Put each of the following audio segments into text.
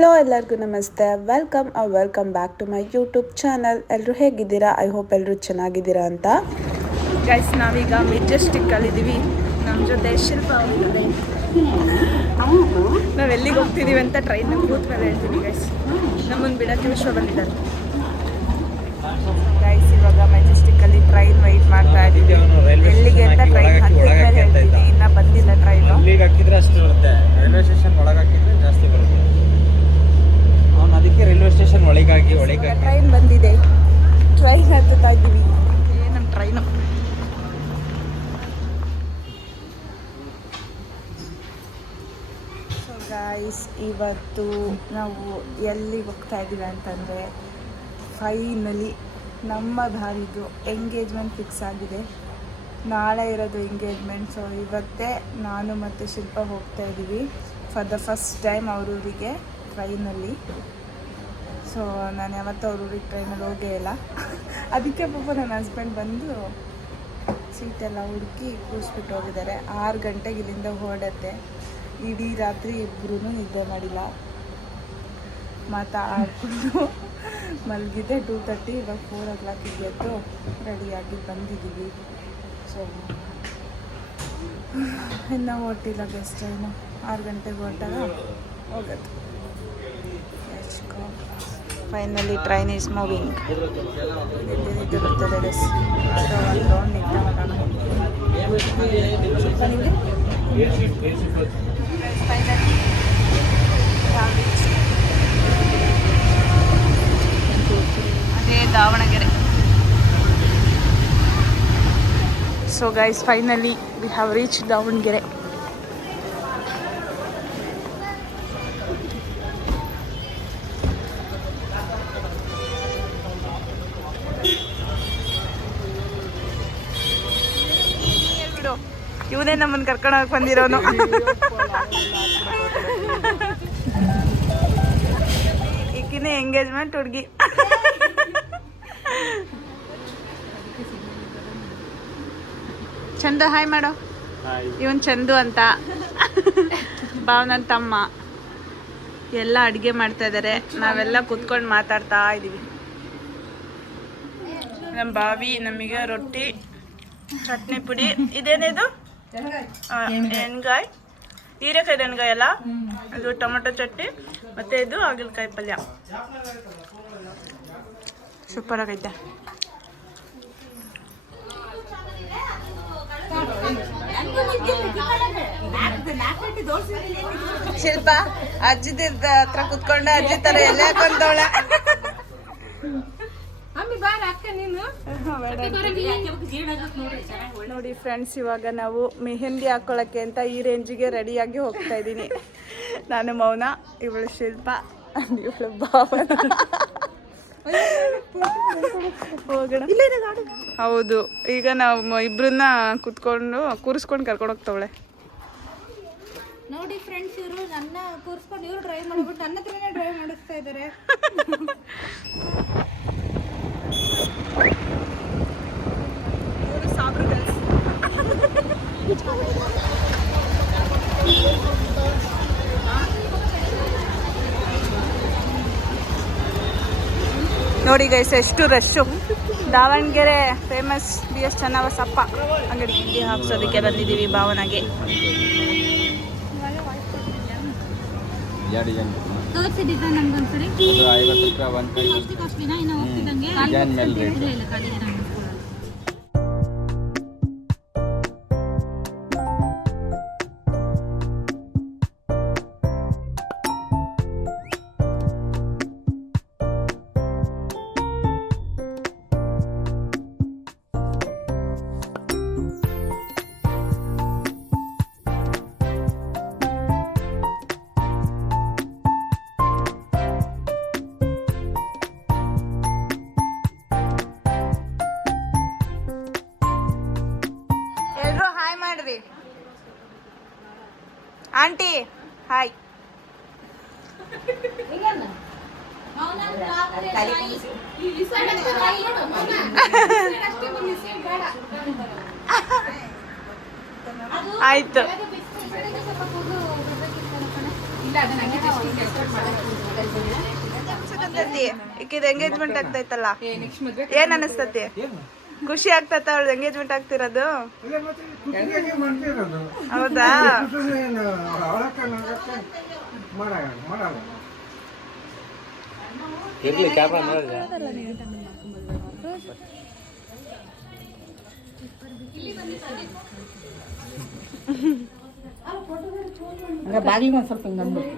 Hello ಎಲ್ಲರಿಗೂ ನಮಸ್ತೆ, welcome back to my YouTube channel. ಎಲ್ಲರೂ ಹೇಗಿದ್ದೀರಾ? ಐ ಹೋಪ್ ಎಲ್ಲರೂ ಚೆನ್ನಾಗಿದ್ದೀರಾ ಅಂತ. ಗೈಸ್, ನಾವೀಗ ಮೆಜೆಸ್ಟಿಕ್ಕಲ್ಲಿದ್ದೀವಿ. ನಮ್ಮ ಜೊತೆ ಶಿಲ್ಪ ಹೋಗ್ತದೆ. ನಾವು ಎಲ್ಲಿಗೆ ಹೋಗ್ತಿದ್ದೀವಿ ಅಂತ ಟ್ರೈನಲ್ಲಿ ಕೂತ ಮೇಲೆ ಹೇಳ್ತೀವಿ ಗೈಸ್. ನಮ್ಮನ್ನು ಬಿಡೋಕ್ಕೆ ವಿಶ್ವ ಬಂದಿದ್ದಾರೆ ಗೈಸ್. ಇವಾಗ ಮೆಜೆಸ್ಟಿಕ್ಕಲ್ಲಿ ಟ್ರೈನ್ ವೆಯ್ಟ್ ಮಾಡ್ತಾ ಇದ್ದೀವಿ. ಎಲ್ಲಿಗೆ ಅಂತ ಟ್ರೈನ್ ಹತ್ತಿದ ಮೇಲೆ ಹೇಳ್ತೀನಿ. ಇನ್ನೂ ಬಂದಿಲ್ಲ ಟ್ರೈನು. ಇಲ್ಲಿಗೆ ಹಾಕಿದ್ರೆ ಅಷ್ಟು ಬರುತ್ತೆ, ರೈಲ್ವೆ ಸ್ಟೇಷನ್ ಒಳಗೆ ಹಾಕಿದ್ರೆ ಜಾಸ್ತಿ ಬರುತ್ತೆ. ಅವನು ಅದಕ್ಕೆ ರೈಲ್ವೆ ಸ್ಟೇಷನ್ ಒಳಗಾಗಿ ಟ್ರೈನ್ ಬಂದಿದೆ. ಟ್ರೈನ್ ಹತ್ತುತ್ತಾ ಇದ್ದೀವಿ. ನಮ್ಮ ಟ್ರೈನು ಸೊ ಗಾಯ್ಸ್, ಇವತ್ತು ನಾವು ಎಲ್ಲಿಗೆ ಹೋಗ್ತಾ ಇದ್ದೀವಿ ಅಂತಂದರೆ ಫೈನಲಿ ನಮ್ಮ ದಾರಿದು ಎಂಗೇಜ್ಮೆಂಟ್ ಫಿಕ್ಸ್ ಆಗಿದೆ. ನಾಳೆ ಇರೋದು ಎಂಗೇಜ್ಮೆಂಟ್. ಸೊ ಇವತ್ತೇ ನಾನು ಮತ್ತು ಶಿಲ್ಪ ಹೋಗ್ತಾ ಇದ್ದೀವಿ ಫಾರ್ ದ ಫಸ್ಟ್ ಟೈಮ್ ಅವರೂರಿಗೆ ಟ್ರೈನಲ್ಲಿ. ಸೊ ನಾನು ಯಾವತ್ತೂ ಅವರೂರಿಗೆ ಟ್ರೈನಲ್ಲಿ ಹೋಗೇ ಇಲ್ಲ. ಅದಕ್ಕೆ ಪಾಪ ನನ್ನ ಹಸ್ಬೆಂಡ್ ಬಂದು ಸೀಟೆಲ್ಲ ಹುಡುಕಿ ಕೂರಿಸ್ಬಿಟ್ಟು ಹೋಗಿದ್ದಾರೆ. 6 ಗಂಟೆಗೆ ಇಲ್ಲಿಂದ ಹೊರಡತ್ತೆ. ಇಡೀ ರಾತ್ರಿ ಇಬ್ಬರೂ ನಿದ್ದೆ ಮಾಡಿಲ್ಲ, ಮಾತಾಡ್ಕೊಂಡು ಮಲಗಿದೆ. 2:30, ಇವಾಗ 4 o'clock ಎದ್ದು ರೆಡಿಯಾಗಿ ಬಂದಿದ್ದೀವಿ. ಸೊ ಇನ್ನೂ ಹೊಟ್ಟಿಲ್ಲ ಗೆಸ್ಟ್. ಏನು 6 ಗಂಟೆಗೆ ಹೊರಟಾಗ ಹೋಗೋದು. Finally train is moving. ನಿದ್ದೆ ಬರ್ತದೆ ಗೆಸ್. ಅದು ಒಂದು ರೌಂಡ್ ನಿದ್ದೆ ಮಾಡೋಣ. ಫೈನಲಿ ಅದೇ Davanagere. So guys, finally we have reach Davanagere. ಇವನೇ ನಮ್ಮನ್ನು ಕರ್ಕೊಂಡು ಹೋಗಿ ಬಂದಿರೋನು. ಈಗಿನೇ ಎಂಗೇಜ್ಮೆಂಟ್ ಹುಡುಗಿ. ಚಂದ ಹಾಯ್ ಮಾಡೋ. ಇವನ್ ಚಂದು ಅಂತ, ಭಾವನನ್ ತಮ್ಮ. ಎಲ್ಲ ಅಡುಗೆ ಮಾಡ್ತಾ ಇದ್ದಾರೆ. ನಾವೆಲ್ಲ ಕುತ್ಕೊಂಡು ಮಾತಾಡ್ತಾ ಇದ್ದೀವಿ. ನಮ್ಮ ಬಾವಿ ನಮಗೆ ರೊಟ್ಟಿ, ಚಟ್ನಿ ಪುಡಿ. ಇದೇನಿದು? ಎಣ್ಗಾಯಿ, ಹೀರೆಕಾಯಿ ಎಣ್ಗಾಯಿ ಅಲ್ಲ, ಇದು ಟೊಮೆಟೊ ಚಟ್ನಿ, ಮತ್ತು ಇದು ಹಾಗಲಕಾಯಿ ಪಲ್ಯ. ಸೂಪರ್ ಆಗೈತೆ. ಶಿಲ್ಪ ಅಜ್ಜಿದ ಹತ್ರ ಕುತ್ಕೊಂಡು ಅಜ್ಜಿ ತರ ಎಲ್ಲ ಹಾಕೊಂಡವಳೆ. ನೋಡಿ ಫ್ರೆಂಡ್ಸ್, ಇವಾಗ ನಾವು ಮೆಹಂದಿ ಹಾಕೊಳ್ಳೋಕ್ಕೆ ಅಂತ ಈ ರೇಂಜಿಗೆ ರೆಡಿಯಾಗಿ ಹೋಗ್ತಾ ಇದ್ದೀನಿ. ನಾನು ಮೌನ, ಇವಳು ಶಿಲ್ಪ, ಇವಳು ಭಾವನ. ಹೋಗೋಣ. ಹೌದು, ಈಗ ನಾವು ಇಬ್ಬರನ್ನ ಕೂರಿಸ್ಕೊಂಡು ಕರ್ಕೊಂಡು ಹೋಗ್ತಾವಳೆ. ನೋಡಿ ಫ್ರೆಂಡ್ಸ್, ಇವರು ನನ್ನ ಕೂರಿಸ್ಕೊಂಡು ಇವರು ಡ್ರೈವ್ ಮಾಡ್ಬಿಟ್ಟು ನನ್ನ ಹತ್ರನೇ ಡ್ರೈವ್ ಮಾಡಿಸ್ತಾ ಇದ್ದಾರೆ. ನೋಡಿ ಗೈಸ್, ಎಷ್ಟು rush. Davanagere famous BS Channabasappa ಅಂಗಡಿ ತಿಂಡಿ ಹಾಕ್ಸೋದಕ್ಕೆ ಬಂದಿದ್ದೀವಿ ಭಾವನಾಗೆ. ತೋರಿಸಿ ಡಿಸೈನ್ ನಮ್ಗೊಂದ್ಸರಿ. 50 ರೂಪಾಯಿ ಒಂದು ಕೈ. ಅಷ್ಟು ಕಾಸ್ಟ್ಲಿನಾ? ಇನ್ನು ಹೋಗ್ತಿದ್ದಂಗೆ ಆಂಟಿ ಹಾಯ್. ಆಯ್ತು. ಈಕಿದ ಎಂಗೇಜ್ಮೆಂಟ್ ಆಗ್ತೈತಲ್ಲ, ಏನ್ ಅನಿಸ್ತತಿ? ಖುಷಿ ಆಗ್ತೈತ ಅವಳು ಎಂಗೇಜ್ಮೆಂಟ್ ಆಗ್ತಿರೋದು? ಹೌದಾ? ಇರ್ಲಿ ಕ್ಯಾಮ್ರಾ ನೋಡಿದ್ರೆ ಬಾಗಿಲಿಗೆ ಒಂದು ಸ್ವಲ್ಪ ಹಿಂಗೆ ಅಂದ್ಬಿಟ್ಟು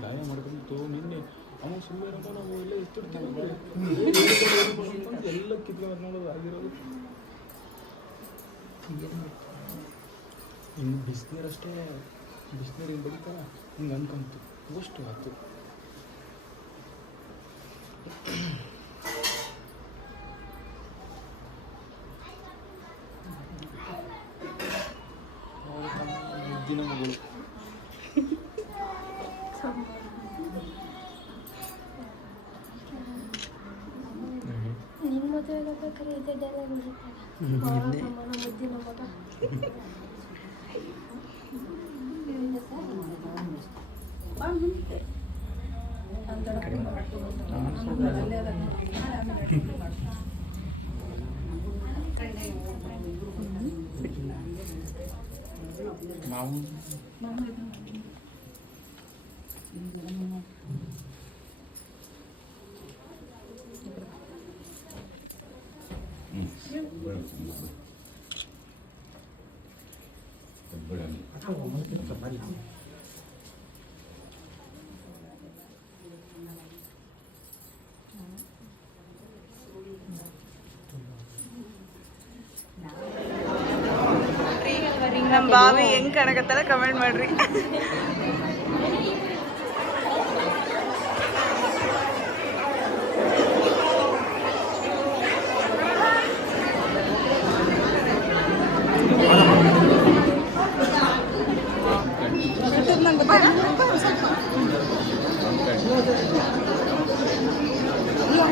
ಗಾಯ ಮಾಡ್ಕೊಂಡು ನಿನ್ನೆ ಅವ ಸುಮ್ಮನೆ ನಾವು ಎಲ್ಲ ಎತ್ತಿಡ್ತೀವಿ ಎಲ್ಲ ಕಿತ್ಕೊಂಡು ನೋಡೋದು ಆಗಿರೋದು. ಇನ್ನು ಬಿಸಿನೀರಷ್ಟೇ, ಬಿಸಿನೀರು ಹಿಂಗೆ ಬಡಿತಾರ ಹಿಂಗೆ ಅನ್ಕೊಂತು ಅಷ್ಟು ಆಯ್ತು. ಮುದ್ದಿನ ಮಗಳು ನಿನ್ನ ಮದುವೆ ಆಗ್ಬೇಕಾದ್ರೆ ಇದೇ ಡೈಲಾಗ್ ಹೊಡಿತಾರೆ ಮುದ್ದಿನ ಮಗ. ನಾವು ನಮ್ಮ ಬಾವಿ ಹೆಂಗ್ ಕಾಣಕತ್ತಲ್ಲ ಕಮೆಂಟ್ ಮಾಡ್ರಿ.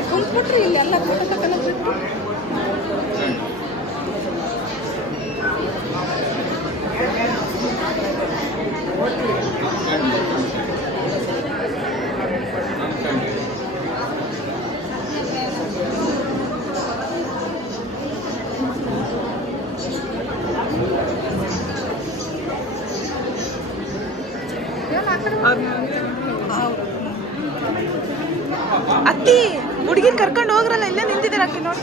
ಕುಂತ್ಬಿಟ್ರಿ ಇಲ್ಲಿ ಎಲ್ಲ ಫೋಟೋ ತಗೊಳಕ್ ಅತ್ತಿ ಹುಡುಗಿನ ಕರ್ಕೊಂಡು ಹೋಗ್ರಲ್ಲ, ಇಲ್ಲೇ ನಿಂತಿದ್ದೀರ ಅಕ್ಕಿ ನೋಡಿ.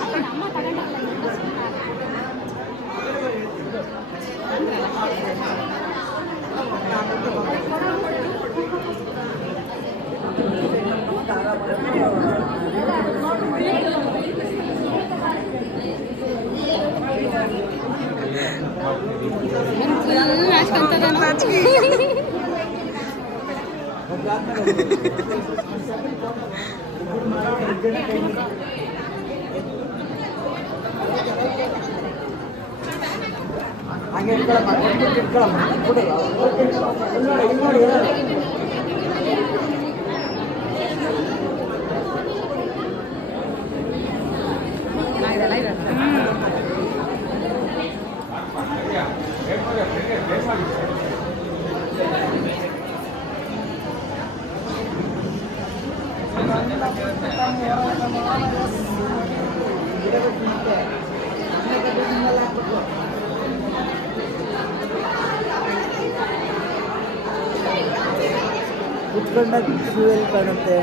ಕುತ್ಕೊಂಡಾಗ ಶೂ ಎಲ್ಲಿ ಕಾಣುತ್ತೆ.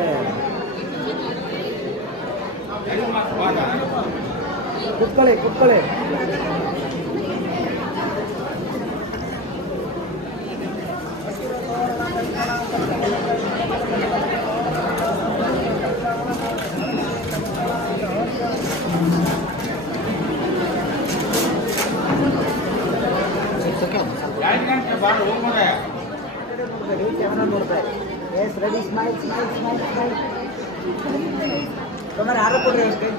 ಕುತ್ಕೊಳ್ಳಿ ಕುತ್ಕೊಳ್ಳಿ. ಕ್ಯಾಮ್ರಾ ನೋಡ್ತಾರೆ. Yes ready smile smile smile smile. ಸುಮಾರು ಯಾರು ಕೊಡ್ರಿ ಅಷ್ಟೇ.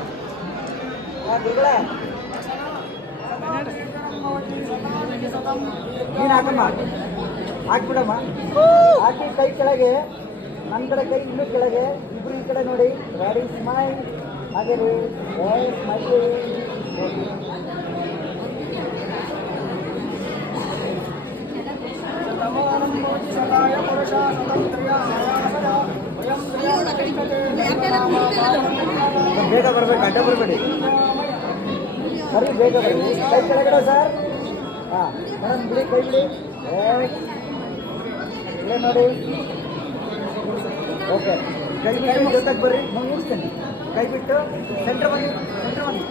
ಗುರುಗಳೇ ನೀನು ಹಾಕಮ್ಮ, ಹಾಕ್ಬಿಡಮ್ಮ. ಹಾಕಿ ಕೈ ಕೆಳಗೆ, ನನ್ನ ಕಡೆ ಕೈ ಇನ್ನೂ ಕೆಳಗೆ, ಇಬ್ರು ಈ ಕಡೆ ನೋಡಿ. Ready smile. ಹಾಗೆ ರೀ ಸ್ಮೈಲ್. ಬೇಗ ಬರಬೇಕು, ಅಡ್ಡ ಬರಬೇಡಿ. ಬರ್ರಿ ಬೇಗ ಬರ್ರಿ. ಕೈ ಕೆಳಗಡೆ ಸರ್. ಹಾಂ ಮೇಡಮ್ ಬಿಡಿ, ಕೈ ಬಿಡಿ. ಇಲ್ಲೇ ನೋಡಿ. ಓಕೆ, ಕೈ ಕೈ ಜೊತೆಗೆ ಬರ್ರಿ. ನಾನು ಮುಗಿಸ್ತೇನೆ. ಕೈ ಬಿಟ್ಟು ಸೆಂಟ್ರ್ ಬನ್ನಿ, ಸೆಂಟ್ರ್ ಬನ್ನಿ.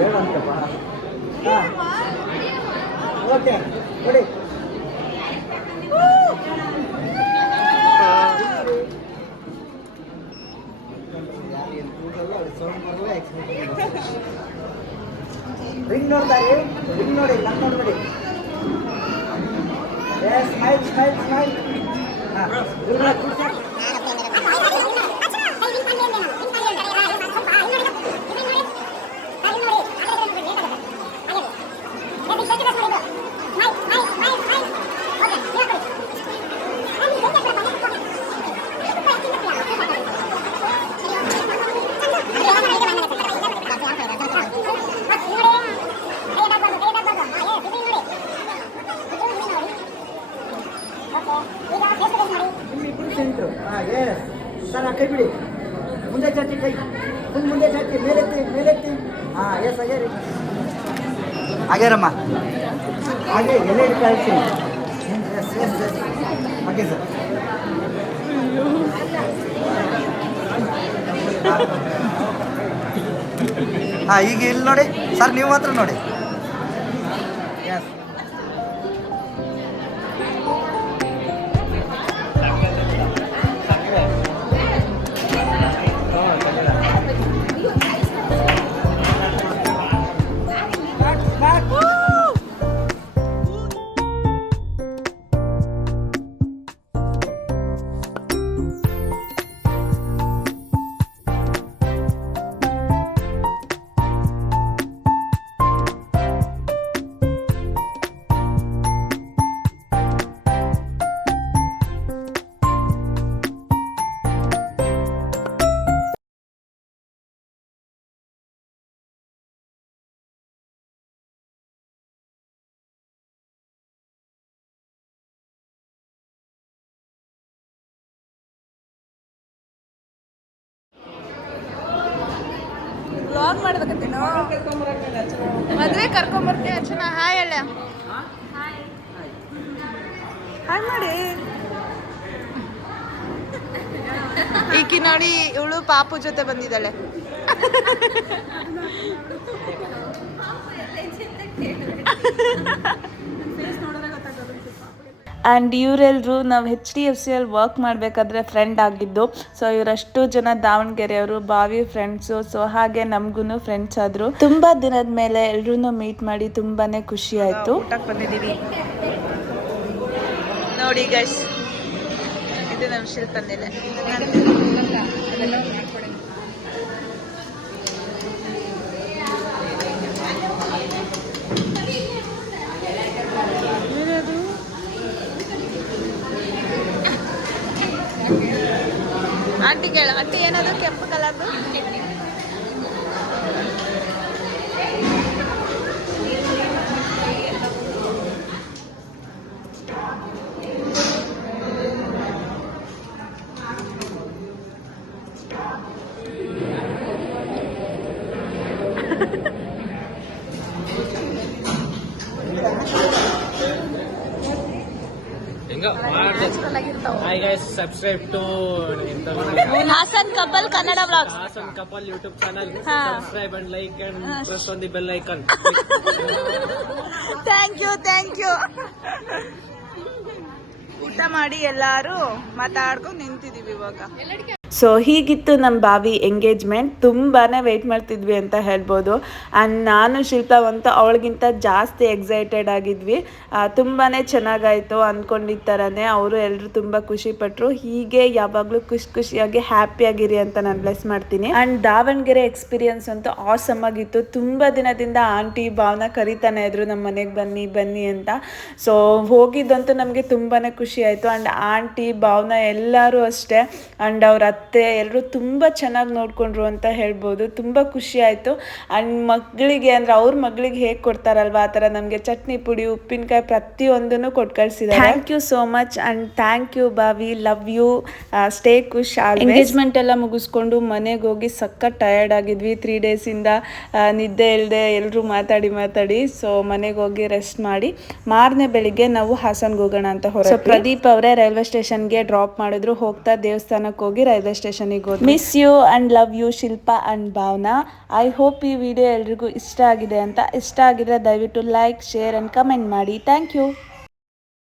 ಹೇಳಂತಪ್ಪ. ಹಾಂ ಓಕೆ ನೋಡಿ. ರಿಂಗ್ ನೋಡ್ತಾರೆ, ರಿಂಗ್ ನೋಡಿ, ನಾನು ನೋಡ್ಬೇಡಿ. Smile smile smile. ಹಾಂ ಸೆಂಟ್ರು. ಹಾಂ ಎಸ್ ಸರ್. ಕೈ ಬಿಡಿ, ಮುಂದೆ ಚಾಚಿ, ಕೈ ಫುಲ್ ಮುಂದೆ ಚಾಚಿ, ಮೇಲೆತ್ತಿ ಮೇಲೆತ್ತಿ. ಹಾಂ ಎಸ್ ಹಾಗೆ ರೀ, ಹಾಗೇರಮ್ಮ, ಹಾಗೆ ಎಲೆ ಕಳಿಸಿ. Yes yes yes okay sir. ಹಾಂ ಈಗ ಇಲ್ಲಿ ನೋಡಿ ಸರ್, ನೀವು ಮಾತ್ರ ನೋಡಿ. ಎಸ್ ವ್ಲಾಗ್ ಮಾಡ್ಬೇಕಂತೇನು? ಮದುವೆ ಕರ್ಕೊಂಬರ್ತೀವಿ ಅರ್ಚನಾ. ಹಾಯ್ ಅಲ್ಲ, ಹಾಯ್ ಮಾಡಿ. ಈಕಿ ನೋಡಿ, ಇವಳು ಪಾಪು ಜೊತೆ ಬಂದಿದ್ದಾಳೆ. ಆ್ಯಂಡ್ ಇವರೆಲ್ಲರೂ ನಾವು HDFCಯಲ್ಲಿ ವರ್ಕ್ ಮಾಡಬೇಕಾದ್ರೆ ಫ್ರೆಂಡ್ ಆಗಿದ್ದು. ಸೊ ಇವರಷ್ಟು ಜನ ದಾವಣಗೆರೆಯವರು, ಬಾವಿ ಫ್ರೆಂಡ್ಸು. ಸೊ ಹಾಗೆ ನಮಗೂ ಫ್ರೆಂಡ್ಸ್ ಆದರು. ತುಂಬ ದಿನದ ಮೇಲೆ ಎಲ್ಲರೂ ಮೀಟ್ ಮಾಡಿ ತುಂಬಾ ಖುಷಿ ಆಯಿತು. ಊಟಕ್ಕೆ ಬಂದಿದ್ದೀವಿ ನೋಡಿ ಗೈಸ್. ಇದು ನಮ್ಮ ಶಿಲ್ಪನೆಲೆ. ಆಂಟಿ ಕೇಳ, ಆಂಟಿ ಏನದು ಕೆಂಪು ಕಲರ್ದು? Hi guys, subscribe to Hassan couple Kannada vlogs. Hasan Couple YouTube channel. Ha. Subscribe and like and press on the bell icon. Thank you ಊಟ ಮಾಡಿ ಎಲ್ಲರೂ ಮಾತಾಡ್ಕೊಂಡು ನಿಂತಿದೀವಿ ಇವಾಗ. ಸೊ ಹೀಗಿತ್ತು ನಮ್ಮ ಬಾವಿ ಎಂಗೇಜ್ಮೆಂಟ್. ತುಂಬಾ ವೆಯ್ಟ್ ಮಾಡ್ತಿದ್ವಿ ಅಂತ ಹೇಳ್ಬೋದು. ಆ್ಯಂಡ್ ನಾನು ಶಿಲ್ಪಾವಂತೂ ಅವಳಿಗಿಂತ ಜಾಸ್ತಿ ಎಕ್ಸೈಟೆಡ್ ಆಗಿದ್ವಿ. ತುಂಬಾ ಚೆನ್ನಾಗಾಯಿತು ಅಂದ್ಕೊಂಡಿದ್ದ ಥರನೇ. ಅವರು ಎಲ್ಲರೂ ತುಂಬ ಖುಷಿಪಟ್ಟರು. ಹೀಗೆ ಯಾವಾಗಲೂ ಖುಷಿಯಾಗಿ ಹ್ಯಾಪಿಯಾಗಿರಿ ಅಂತ ನಾನು ಬ್ಲೆಸ್ ಮಾಡ್ತೀನಿ. ಆ್ಯಂಡ್ ದಾವಣಗೆರೆ ಎಕ್ಸ್ಪೀರಿಯನ್ಸ್ ಅಂತೂ ಆಸಮ್ ಆಗಿತ್ತು. ತುಂಬ ದಿನದಿಂದ ಆಂಟಿ ಭಾವನ ಕರಿತಾನೆ ಇದ್ರು ನಮ್ಮ ಮನೆಗೆ ಬನ್ನಿ ಅಂತ. ಸೊ ಹೋಗಿದ್ದಂತೂ ನಮಗೆ ತುಂಬಾ ಖುಷಿ ಆಯಿತು. ಆ್ಯಂಡ್ ಆಂಟಿ ಭಾವನ ಎಲ್ಲರೂ ಅಷ್ಟೇ, ಆ್ಯಂಡ್ ಅವ್ರ ಅತ್ತೆ ಎಲ್ಲರೂ ತುಂಬ ಚೆನ್ನಾಗಿ ನೋಡಿಕೊಂಡ್ರು ಅಂತ ಹೇಳ್ಬೋದು. ತುಂಬ ಖುಷಿ ಆಯಿತು. ಆ್ಯಂಡ್ ಮಗಳಿಗೆ ಅಂದರೆ ಅವ್ರ ಮಗಳಿಗೆ ಹೇಗೆ ಕೊಡ್ತಾರಲ್ವ ಆ ಥರ ನಮಗೆ ಚಟ್ನಿ ಪುಡಿ ಉಪ್ಪಿನಕಾಯಿ ಪ್ರತಿಯೊಂದನ್ನು ಕೊಟ್ಟು ಕಳಿಸಿದ್ದಾರೆ. Thank you so much and thank you ಬಾವಿ, ಲವ್ ಯು, ಸ್ಟೇ ಖುಷ್. ಎಂಗೇಜ್ಮೆಂಟ್ ಎಲ್ಲ ಮುಗಿಸ್ಕೊಂಡು ಮನೆಗೆ ಹೋಗಿ ಸಖತ್ ಟಯರ್ಡ್ ಆಗಿದ್ವಿ. 3 ಡೇಸಿಂದ ನಿದ್ದೆ ಇಲ್ಲದೆ ಎಲ್ಲರೂ ಮಾತಾಡಿ ಸೊ ಮನೆಗೆ ಹೋಗಿ ರೆಸ್ಟ್ ಮಾಡಿ ಮಾರನೇ ಬೆಳಿಗ್ಗೆ ನಾವು ಹಾಸನ್ಗೆ ಹೋಗೋಣ ಅಂತ ಹೊರಟು. ಪ್ರದೀಪ್ ಅವರೇ ರೈಲ್ವೆ ಸ್ಟೇಷನ್ಗೆ ಡ್ರಾಪ್ ಮಾಡಿದ್ರು. ಹೋಗ್ತಾ ದೇವಸ್ಥಾನಕ್ಕೆ ಹೋಗಿ ರೈಲ್ವೆ ಸ್ಟೇಷನಿಗೆ ಹೋದ್ವಿ. Miss you and love you Shilpa and Bhavana. I hope ಈ ವಿಡಿಯೋ ಎಲ್ರಿಗೂ ಇಷ್ಟ ಆಗಿದೆ ಅಂತ. ಇಷ್ಟ ಆಗಿದ್ರೆ ದಯವಿಟ್ಟು ಲೈಕ್, ಶೇರ್ ಅಂಡ್ ಕಮೆಂಟ್ ಮಾಡಿ. Thank you.